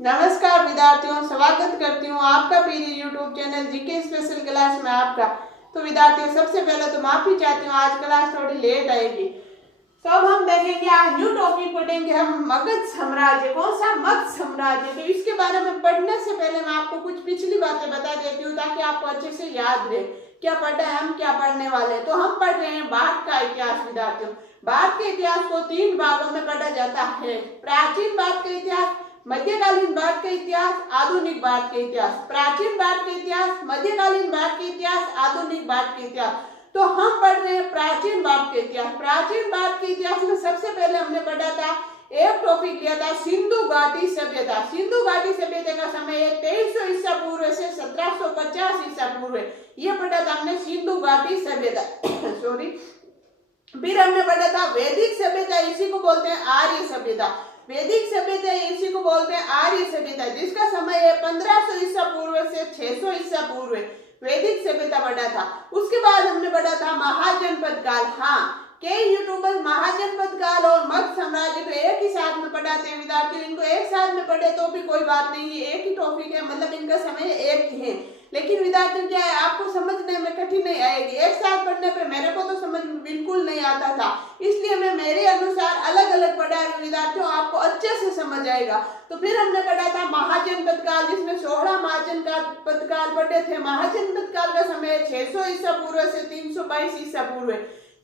नमस्कार विद्यार्थियों, स्वागत करती हूँ आपका मेरे YouTube channel GK special class में आपका। तो विद्यार्थियों, सबसे पहले तो माफी चाहती हूँ, आज क्लास थोड़ी लेट आएगी। तो अब हम देखेंगे, आज न्यू टॉपिक पढ़ेंगे हम मगध साम्राज्य। कौन सा? मगध साम्राज्य। तो इसके बारे में पढ़ने से पहले मैं आपको कुछ पिछली बातें बता देती हूँ ताकि आपको अच्छे से याद रहे क्या पढ़ा है, हम क्या पढ़ने वाले हैं। तो हम पढ़ रहे हैं भारत का इतिहास। विद्यार्थियों, भारत के इतिहास को 3 भागों में पढ़ा जाता है: प्राचीन भारत का इतिहास, मध्यकालीन भारत का इतिहास, आधुनिक भारत का इतिहास। प्राचीन भारत का इतिहास, मध्यकालीन भारत का इतिहास, आधुनिक भारत का इतिहास। तो हम पढ़ रहे हैं प्राचीन भारत का इतिहास। प्राचीन भारत के इतिहास में सबसे पहले हमने पढ़ा था, एक टॉपिक लिया था सिंधु घाटी सभ्यता। सिंधु घाटी सभ्यता का समय है 2300 ईसा पूर्व से 1750 ईसा पूर्व। ये पढ़ा था हमने सिंधु घाटी सभ्यता सॉरी। फिर हमने पढ़ा था वैदिक सभ्यता, इसी को बोलते हैं आर्य सभ्यता। वैदिक सभ्यता इसी को बोलते हैं आर्य सभ्यता, जिसका समय है 1500 ईसा पूर्व से 600 ईसा पूर्व। वैदिक सभ्यता पढ़ा था। उसके बाद हमने पढ़ा था महाजनपद काल। हाँ, कई यूट्यूबर महाजनपद काल और मगध साम्राज्य को एक ही साथ में पढ़ाते हैं। विद्यार्थियों, इनको एक साथ में पढ़े तो भी कोई बात नहीं है, एक ही टॉपिक है, मतलब इनका समय एक ही है। लेकिन विद्यार्थियों, क्या है, आपको समझने में कठिनाई आएगी। एक साथ पढ़ने पे मेरे को तो समझ बिल्कुल नहीं आता था, इसलिए मैं मेरे अनुसार अलग अलग पढ़ा रही हूँ। विद्यार्थियों, आपको अच्छे से समझ आएगा। तो फिर हमने पढ़ा था महाजनपद काल, जिसमें 16 महाजनपद काल पढ़े थे। महाजनपद काल का समय 600 ईसा पूर्व से 322 ईसा पूर्व।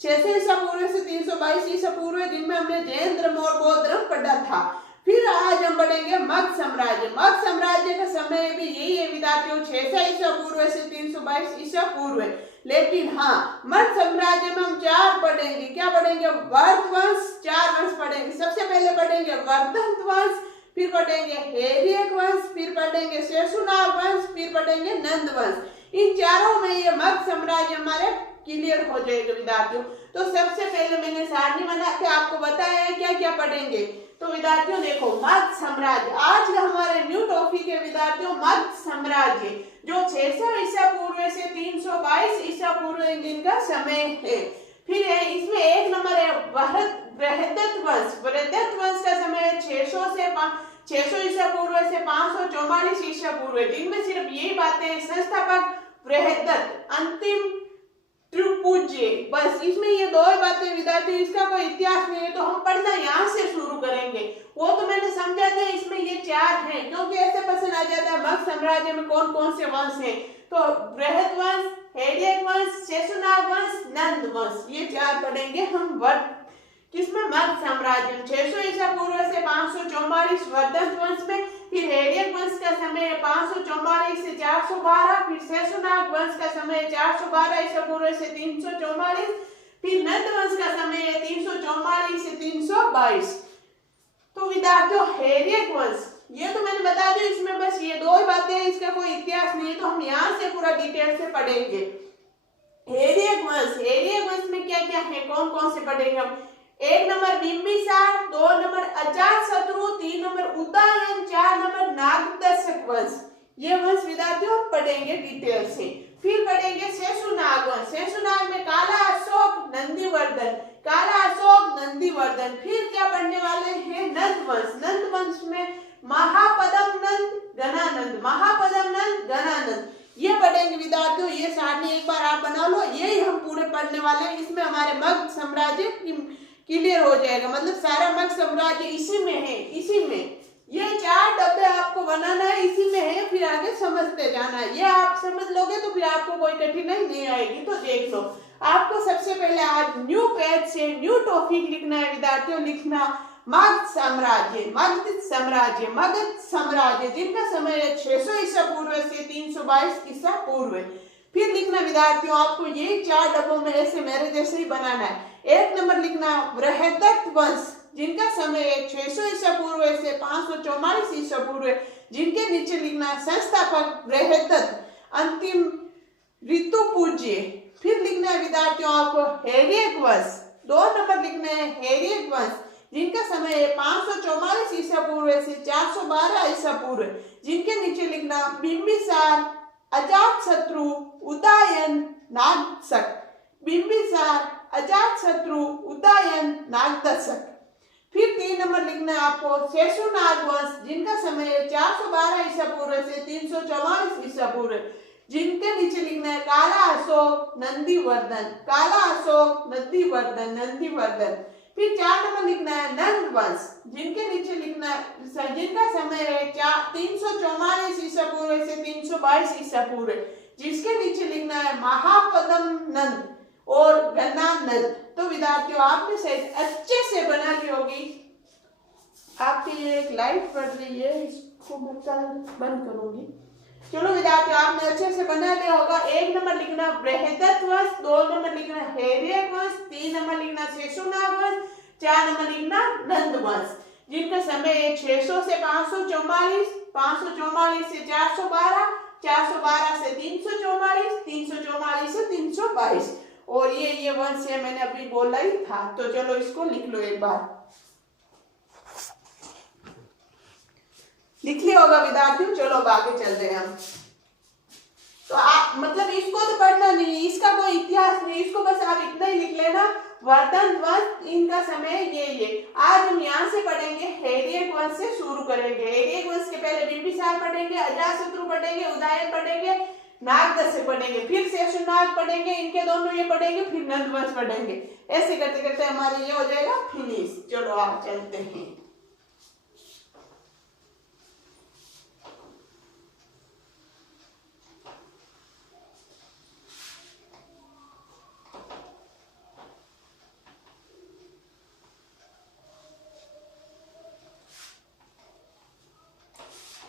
600 ईसा पूर्व से 322 ईसा पूर्व, जिनमें हमने जैन धर्म और बौद्ध धर्म पढ़ा था। फिर आज हम पढ़ेंगे मगध साम्राज्य। मगध साम्राज्य का समय भी यही है विद्यार्थियों, 600 ईसा पूर्व से 322 ईसा पूर्व। लेकिन हाँ, मगध साम्राज्य में हम 4 पढ़ेंगे। क्या पढ़ेंगे? वर्धवंश, 4 वंश पढ़ेंगे। सबसे पहले पढ़ेंगे वर्धन वंश, फिर पढ़ेंगे हेरियक वंश, फिर पढ़ेंगे शेषुनाग वंश, फिर पढ़ेंगे नंद वंश। इन चारों में ये मगध साम्राज्य हमारे क्लियर हो जाएगा विद्यार्थियों। तो सबसे पहले मैंने सारणी बना के आपको बताया है क्या क्या पढ़ेंगे। तो विद्यार्थियों देखो, मगध साम्राज्य आज का हमारे न्यू टॉपिक है विद्यार्थियों, मगध साम्राज्य, जो 600 ईसा पूर्व से 322 ईसा पूर्व जिनका समय है। फिर है इसमें एक नंबर है बृहद्रथ वंश। बृहद्रथ वंश का समय है 600 ईसा पूर्व से 544 ईसा पूर्व, जिनमें सिर्फ यही बातें हैं, संस्थापक बृहद्रथ, अंतिम त्रिपूज्य, बस इसमें ये 2 ही बातें विद्यार्थी। इसका कोई इतिहास नहीं है, तो हम पढ़ना यहाँ से शुरू करेंगे। वो तो मैंने समझा था, इसमें ये 4 हैं, क्योंकि ऐसे प्रश्न आ जाता है मगध साम्राज्य में कौन कौन से वंश हैं। तो बृहद वंश, हेडियक वंश, शेषुनाग वंश, नंद वंश, ये 4 पढ़ेंगे हम किसमें? मगध साम्राज्य में। 600 ईसा पूर्व से 544 वर्धन वंश में। फिर हेडियक वंश का समय है 544 से 412। फिर शेषुनाग वंश का समय है 412 ईसा पूर्व से 344। फिर नंद वंश का समय है 344 से 322। तो विद्यार्थियों, हेडियक वंश ये तो मैंने बता दिया, इसमें बस ये 2 ही बातें हैं, इसका कोई इतिहास नहीं है, तो हम यहाँ से पूरा डिटेल से पढ़ेंगे। हेडियक वंश में क्या क्या है, कौन कौन से पढ़ेंगे हम? 1 number Bimbisara, 2 number Ajatashatru, 3 number Udayan, 4 number Nagdashak वंश। ये वंश विद्यार्थियों पढ़ेंगे डिटेल से। फिर पढ़ेंगे शेषुनाग वंश। शेषुनाग में काला अशोक, नंदीवर्धन, काला अशोक, नंदीवर्धन। फिर क्या पढ़ने वाले हैं? नंद वंश। नंद वंश में महापद्म नंद, गणानंद, महापद्म नंद, गणानंद, ये पढ़ेंगे विद्यार्थियों। ये सारणी एक बार आप बना लो, यही हम पूरे पढ़ने वाले हैं। इसमें हमारे मगध साम्राज्य क्लियर हो जाएगा, मतलब सारा मगध साम्राज्य इसी में है। इसी में ये 4 डब्बे आपको बनाना है, इसी में है, फिर आगे समझते जाना है। ये आप समझ लोगे तो फिर आपको कोई कठिनाई नहीं आएगी। तो देख लो, आपको सबसे पहले आज न्यू पेज से न्यू टॉपिक लिखना है विद्यार्थियों। लिखना मगध साम्राज्य, मगध साम्राज्य, मगध साम्राज्य, जिनका समय है 600 ईसा पूर्व से 322 ईसा पूर्व। फिर लिखना विद्यार्थियों, आपको ये 4 डब्बों में ऐसे मेरे जैसे ही बनाना है। 1 नंबर लिखना बृहद्रथ वंश, जिनका समय है 600 ईसा पूर्व से 544 ईसा पूर्व, जिनके नीचे लिखना संस्थापक बृहद्रथ, अंतिम ऋतुपूज्य। फिर लिखना है विद्यार्थियों आपको हेरियक वंश। 2 नंबर लिखना है हेरियक वंश, जिनका समय है 544 ईसा पूर्व से 412 ईसा पूर्व, जिनके नीचे लिखना बिंबिसार, अजातशत्रु, उदयन, नागदशक। बिंबिसार, अजातशत्रु, उदयन, नागदशक। फिर 3 नंबर लिखना है आपको शेषुनाग वंश, जिनका समय है 412 ईसा पूर्व से 344 ईसा पूर्व। जिनके नीचे लिखना है काला अशोक नंदीवर्धन, काला अशोक नंदीवर्धन। फिर 4 नंबर लिखना है नंद वंश, जिनके नीचे लिखना है जिनका समय है 344 ईसा पूर्व से 322 ईसा पूर्व। जिसके नीचे लिखना है महापदम नंद और गणानंद। तो विद्यार्थियों आपने शायद अच्छे से बना ली होगी। आपके लिए एक लाइट पड़ रही है, इसको मैं कल बंद करूंगी। चलो विद्यार्थियों आपने अच्छे से बना लिया होगा। 1 नंबर लिखना बृहदत्त वंश, 2 नंबर लिखना हैर्यक वंश, 3 नंबर लिखना शेषुनाग वंश, 4 नंबर लिखना नंद वंश। जिनका समय है 600 से 544, 544 से 412, 412 से 344, 344 से 322। और ये वंश है, मैंने अभी बोला ही था। तो चलो इसको लिख लो, एक बार लिख लिया होगा विद्यार्थियों। चलो अब आगे चलते हैं हम। तो आप मतलब इसको तो पढ़ना नहीं, इसका कोई इतिहास नहीं, इसको बस आप इतना ही लिख लेना वर्धन वंश, इनका समय ये। आज हम यहाँ से पढ़ेंगे, हैर्यक वंश से शुरू करेंगे। हैर्यक वंश के पहले बिंबिसार पढ़ेंगे, अजातशत्रु पढ़ेंगे, उदयन पढ़ेंगे, नागदस्य पढ़ेंगे, फिर शेषुनाग पढ़ेंगे, इनके दोनों ये पढ़ेंगे, फिर नंद वंश पढ़ेंगे। ऐसे करते करते हमारे ये हो जाएगा फिनिश। चलो आप चलते हैं।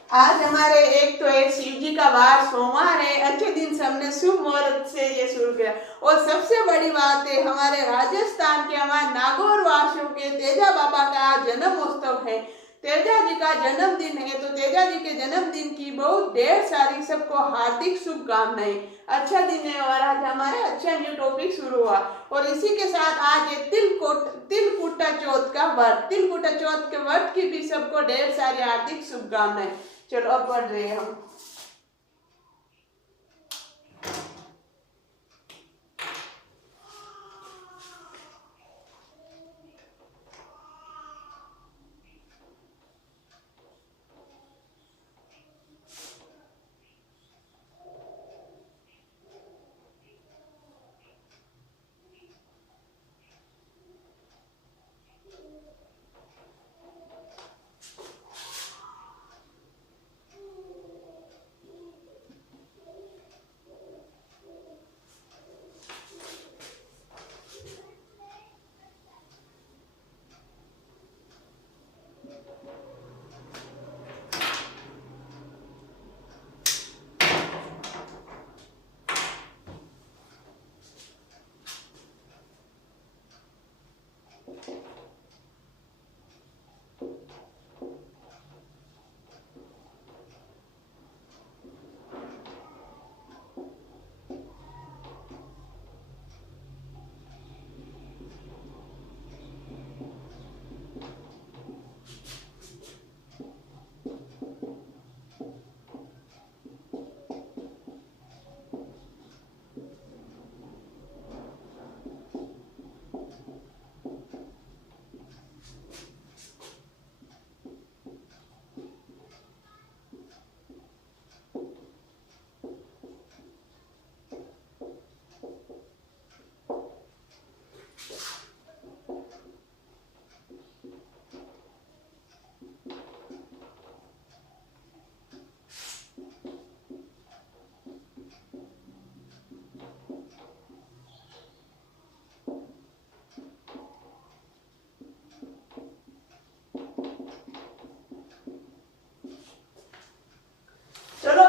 आज हमारे एक तो है शिव जी का वार, सोमवार है, अच्छे दिन से हमने शुभ मुहूर्त से ये शुरू किया। और सबसे बड़ी बात है हमारे राजस्थान के हमारे नागौर वासियों के तेजा बाबा का जन्मोत्सव है। तेजा जी का जन्मदिन है, तो तेजा जी के जन्मदिन की बहुत ढेर सारी सबको हार्दिक शुभकामनाएं। अच्छा दिन है और आज हमारे अच्छा न्यू टॉपिक शुरू हुआ। और इसी के साथ आज है तिलकुटा चौथ का व्रत। तिलकुटा चौथ के व्रत की भी सबको ढेर सारी हार्दिक शुभकामनाएं। चलो अब पढ़ रहे हैं हम।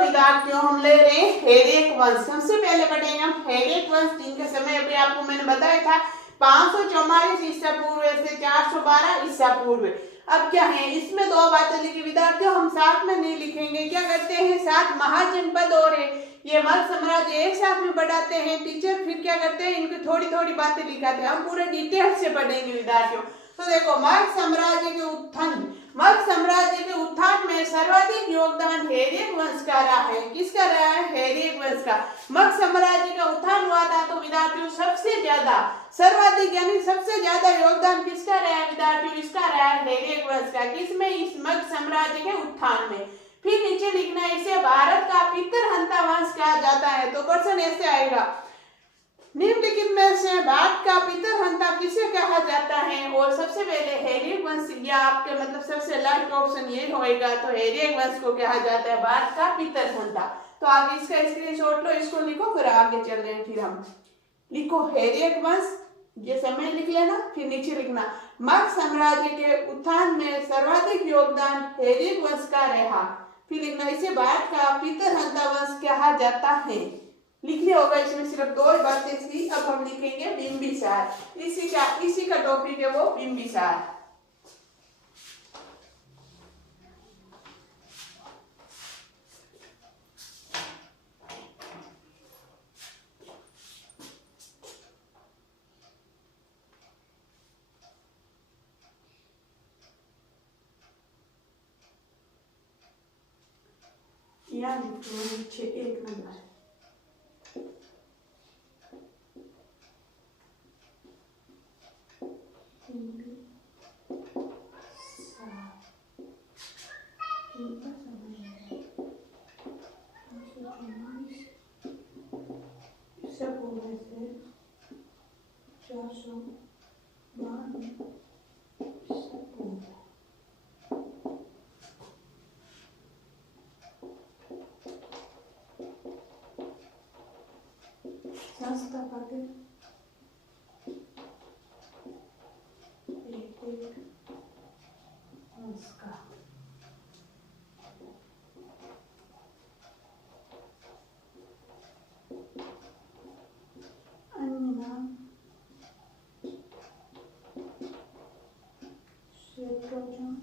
विद्यार्थियों हम ले रहे हैं हैर्यक वंश। सबसे पहले पढ़ेंगे हम हैर्यक वंश, जिनका समय अभी आपको मैंने बताया था 544 ईसा पूर्व से 412 ईसा पूर्व। अब क्या है इसमें दो बातें लिखी विद्यार्थियों, हम साथ में नहीं लिखेंगे, क्या करते हैं साथ महाजनपद और है ये मल्ल साम्राज्य एक साथ में पढ़ाते हैं टीचर, फिर क्या करते हैं इनकी थोड़ी थोड़ी बातें लिखाते हैं। हम पूरे डिटेल से पढ़ेंगे विद्यार्थियों। तो देखो मल्ल साम्राज्य के उत्थान, मल्ल साम्राज्य के उत्थान में सर्वाधिक योगदान हेरियक वंश का रहा है। किसका रहा है? हेरियक वंश का। मग साम्राज्य का उत्थान हुआ था तो विद्यार्थियों सबसे ज्यादा, सर्वाधिक यानी सबसे ज्यादा योगदान किसका रहा है विद्यार्थियों? इसका रहा है हेरियक वंश का। किसमें? इस मग साम्राज्य के उत्थान में। फिर नीचे लिखना है इसे भारत का पितरहंता वंश कहा जाता है। तो क्वेश्चन ऐसे आएगा, निम्नलिखित में से भारत का पितरहंता किसे कहा जाता है? और सबसे पहले हेरियक वंश, या आपके मतलब सबसे लास्ट ऑप्शन ये होएगा। तो हेरियक वंश को कहा जाता है भारत का पितरहंता। तो आप इसका स्क्रीनशॉट लो, इसको लिखो, फिर आगे चल रहे हैं। फिर हम लिखो हेरियक वंश, ये समय लिख लेना, फिर नीचे लिखना मग साम्राज्य के उत्थान में सर्वाधिक योगदान हेरियक वंश का रहा। फिर लिखना इसे भारत का पितरहंता वंश कहा जाता है। लिख लिया होगा, इसमें सिर्फ दो बातें थी। अब हम लिखेंगे बिंबिसार। इसी का टॉपिक है वो बिंबिसार। यहाँ नीचे 1 नंबर संस्थापक उसका अन्य नाम शेत्रोजम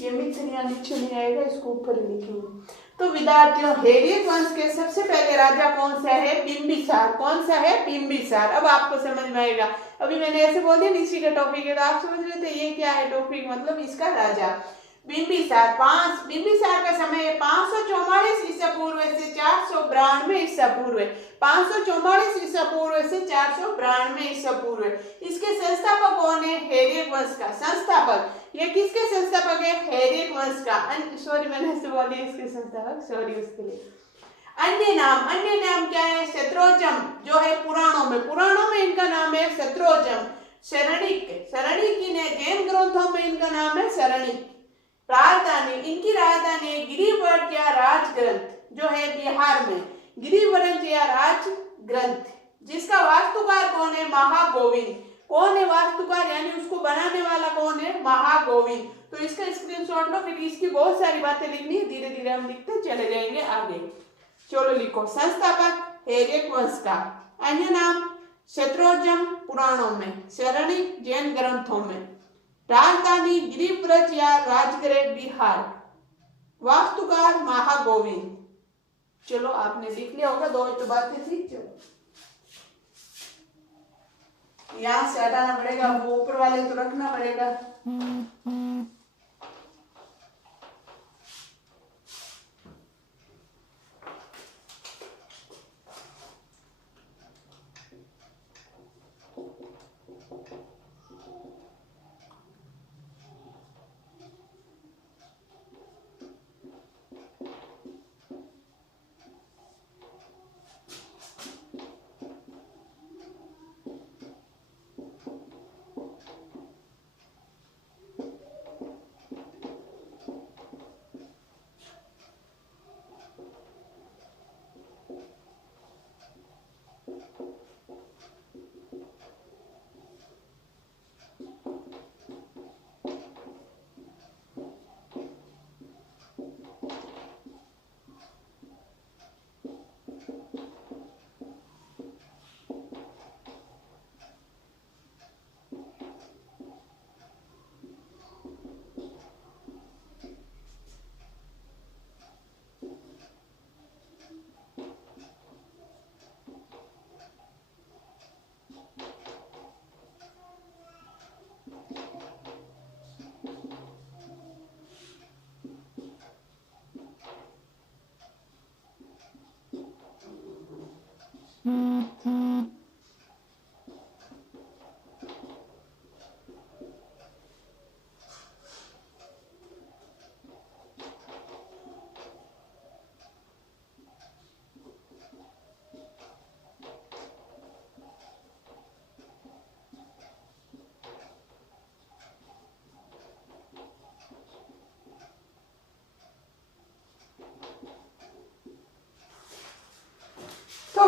ये मित्र यहाँ नीचे नहीं आएगा, इसको ऊपर ही लिखेंगे। तो विद्यार्थियों हेरियक वंश के सबसे पहले राजा कौन सा है? बिंबिसार। कौन सा है? बिंबिसार। अब आपको समझ में आएगा। अभी मैंने ऐसे बोल दिया इसी का टॉपिक है, तो आप समझ रहे थे ये क्या है टॉपिक, मतलब इसका राजा बिंबिसार। बिंबिसार का समय है 544 ईसा पूर्व से 492 ईसा पूर्व। 544 ईसा पूर्व से 492 ईसा पूर्व। इसके संस्थापक कौन है? हेरियक वंश का संस्थापक। ये किसके संस्थापक है? हेरियक वंश का। सॉरी मैंने ऐसे बोल दिया इसके संस्थापक, सॉरी उसके लिए। अन्य नाम क्या है? शत्रुजम, जो है पुराणों में इनका नाम है शत्रुजम। शरणिक ने जैन ग्रंथों में इनका नाम है शरणिक। राजधानी, इनकी राजधानी गिरिव्रत या राजग्रंथ, जो है बिहार में गिरिव्रत या राजग्रंथ, जिसका वास्तुकार कौन है? महागोविंद। कौन है वास्तुकार, यानी उसको बनाने वाला कौन है? महागोविंद। तो इसका स्क्रीनशॉट लो, फिर इसकी बहुत सारी बातें लिखनी है, धीरे धीरे हम लिखते चले जाएंगे आगे। चलो लिखो, संस्थापक हेरियक वंश का, अन्य नाम शत्रुजम पुराणों में, शरणिक जैन ग्रंथों में, राजधानी गिरिव्रत या राजगृह बिहार, वास्तुकार महागोविंद। चलो आपने लिख लिया होगा, दो तो बातें थी। चलो यहाँ से हटाना पड़ेगा, वो ऊपर वाले तो रखना पड़ेगा।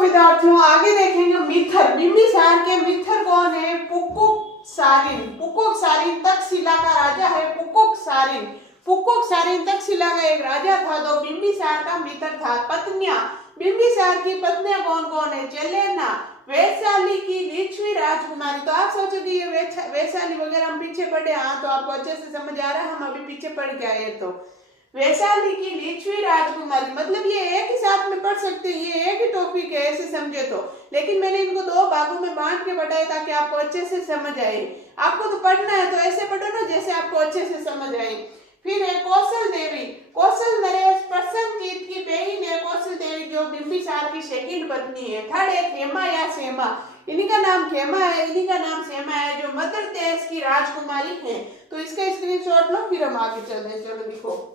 विद्यार्थियों आगे देखेंगे मिथर। बिंबिसार के मिथर कौन है? पुकुक्सारिन। पुकुक्सारिन तक्षशिला का राजा है। पुकुक्सारिन तक्षशिला का एक राजा था, तो बिंबिसार का मित्र था। पत्नियां, बिंबिसार की पत्नियां कौन कौन है? चेलेना, वैशाली की लिच्छवी राजकुमारी। तो आप सोचोगे ये वैशाली वगैरह हम पीछे पढ़े, हाँ तो आपको अच्छे से समझ आ रहा है, हम अभी पीछे पढ़ के आए। तो वैशाली की लिच्छवी राजकुमारी, मतलब ये एक ही साथ में पढ़ सकते हैं, ये एक ही टॉपिक है ऐसे समझे तो, लेकिन मैंने इनको दो भागों में बांट के पढ़ाया ताकि आपको अच्छे से समझ आए। आपको तो पढ़ना है तो ऐसे पढ़ो ना जैसे आपको अच्छे से समझ आए। फिर है कौशल देवी। कौशल नरेश प्रसन्नजीत की बहन है कौशल देवी, जो बिंबिसार की सेकंड पत्नी है। थर्ड है खेमा या सेमा, इन्हीं का नाम खेमा है, इन्हीं का नाम सेमा है, जो मध्य देश की राजकुमारी है। तो इसका स्क्रीनशॉट लो, फिर हम आगे चलते हैं। चलो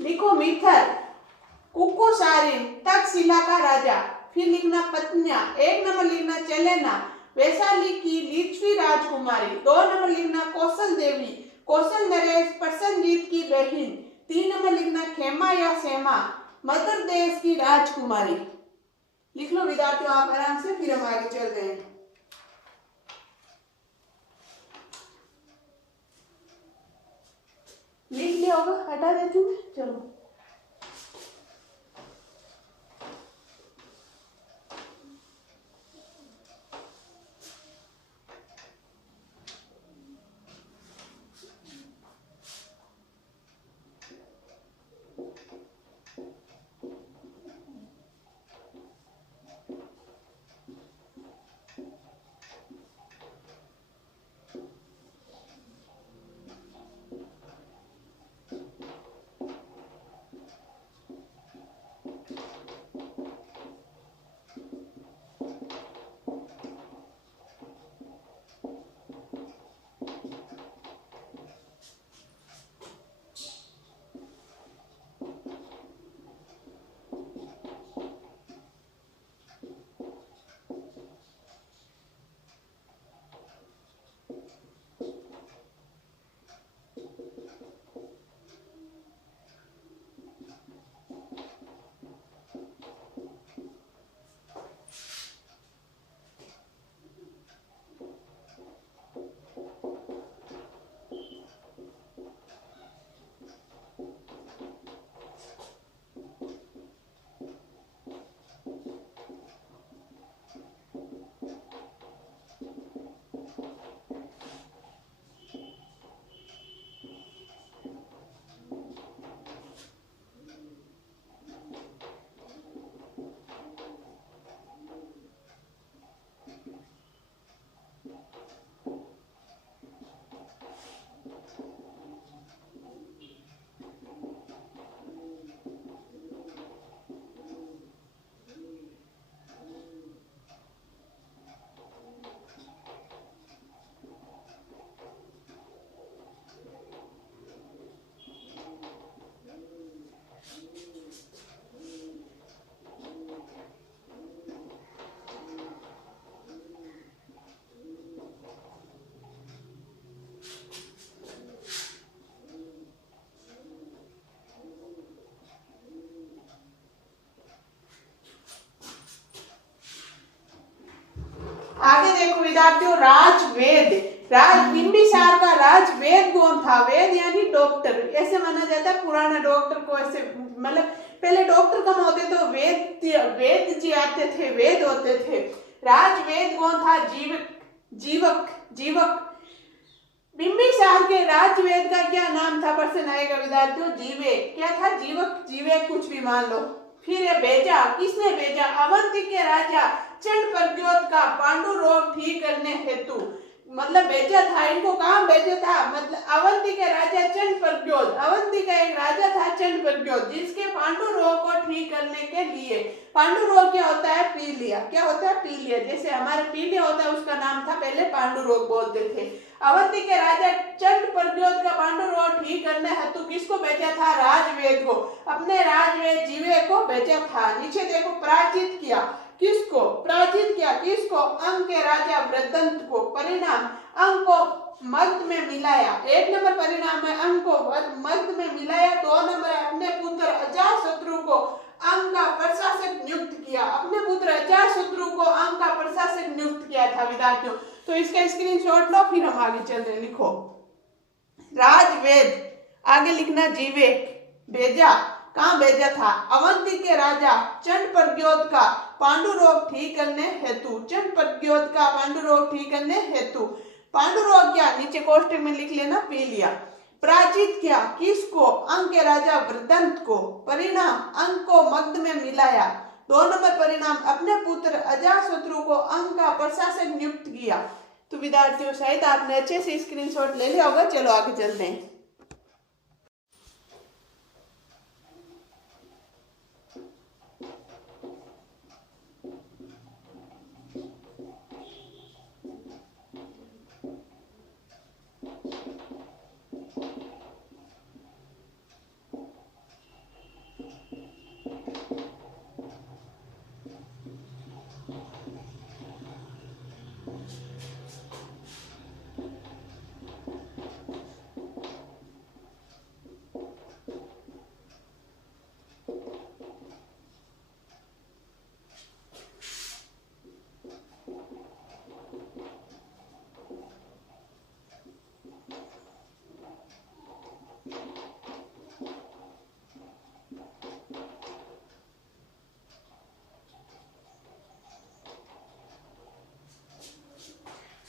लिखो मिथर, कुकुसारिन तक्षशिला का राजा, फिर लिखना पत्नियां, एक नंबर लिखना चलेना, वैशाली की लिच्छवी राजकुमारी, दो नंबर लिखना कौशल देवी, कौशल नरेश प्रसन्नजीत की बहन, तीन नंबर लिखना खेमा या सेमा, मध्य देश की राजकुमारी। लिख लो विद्यार्थियों आप आराम से, फिर हम आगे चल रहे हैं। लिख लिया होगा, हटा देती हूँ। चलो आगे देखो विद्यार्थियों, राजवेद। बिंबिसार का राजवेद कौन था? वेद यानी डॉक्टर, ऐसे माना जाता है पुराना डॉक्टर को, ऐसे मतलब पहले डॉक्टर कम होते तो वेद जी आते थे, वेद होते थे। राजवेद कौन था? जीवक। बिंबिसार के राजवेद का क्या नाम था? प्रश्न आएगा विद्यार्थियों। जीवे। क्या था? जीवे कुछ भी मान लो। फिर है भेजा। किसने भेजा? अवंती के राजा चंड प्रद्योत का पांडु रोग ठीक करने हेतु, मतलब भेजा था। इनको कहाँ भेजा था? मतलब अवंती के राजा चंड प्रद्योत, अवंती का एक राजा था चंड प्रद्योत, जिसके पांडु रोग को ठीक करने के लिए। पांडु रोग क्या होता है? पीलिया। क्या होता है? पीलिया। जैसे हमारे पीलिया होता है, उसका नाम था पहले पांडु रोग बोलते थे। अवंती के राजा चंड प्रद्योत का पांडु रोग ठीक करने हेतु किसको भेजा था? राजवेद को, अपने राजवेद जीवे को भेजा था। नीचे देखो, पराजित किया। किसको पराजित किया? किसको? अंग के राजा वृद्धंत को। परिणाम, अंग को मगध में मिलाया। एक नंबर परिणाम है अंग को मगध में मिलाया। दो नंबर अपने पुत्र अजातशत्रु को अंग का प्रशासक नियुक्त नियुक्त किया था विद्यार्थियों। तो इसका स्क्रीनशॉट लो, फिर हम आगे चल रहे हैं। लिखो राजवेद, आगे लिखना जीवेक, भेजा, कहाँ भेजा था? अवंती के राजा चंड प्रद्योत का पांडु रोग ठीक करने हेतु, चंड प्रद्योत का पांडु रोग ठीक करने हेतु। पांडु रोग क्या, नीचे कोष्टक में लिख लेना, पी लिया। पराजित किया, किसको? अंग के राजा वृद्धंत को। परिणाम, अंग को मगध में मिलाया। 2 नंबर परिणाम, अपने पुत्र अजातशत्रु को अंग का प्रशासक नियुक्त किया। तो विद्यार्थियों शायद आपने अच्छे से स्क्रीनशॉट ले लिया होगा। चलो आगे चलते हैं।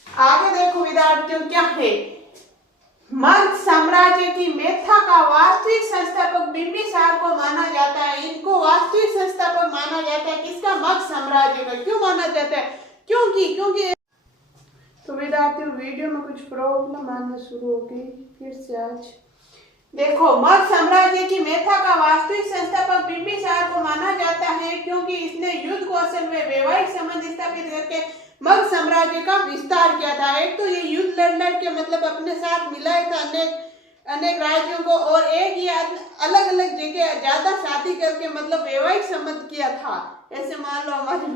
आगे देखो विद्यार्थियों क्या है, मगध साम्राज्य की मेथा का वास्तविक संस्थापक बिंबिसार को माना जाता है। इनको वास्तविक संस्थापक माना जाता है, किसका? मगध साम्राज्य का। क्यों माना जाता है? क्योंकि तो विद्यार्थियों वीडियो में कुछ प्रॉब्लम आना शुरू हो गई फिर से। आज देखो, मगध साम्राज्य की मेथा का वास्तविक संस्थापक बिंबिसार को माना जाता है क्योंकि इसने युद्ध कौशल में वैवाहिक संबंध स्थापित करके मगध साम्राज्य का विस्तार किया था। एक तो ये युद्ध लड़ के मतलब अपने साथ मिलाया था अनेक राज्यों को, और एक ये अलग अलग जगह ज्यादा शादी करके मतलब वैवाहिक संबंध किया था। ऐसे मान लो हमारे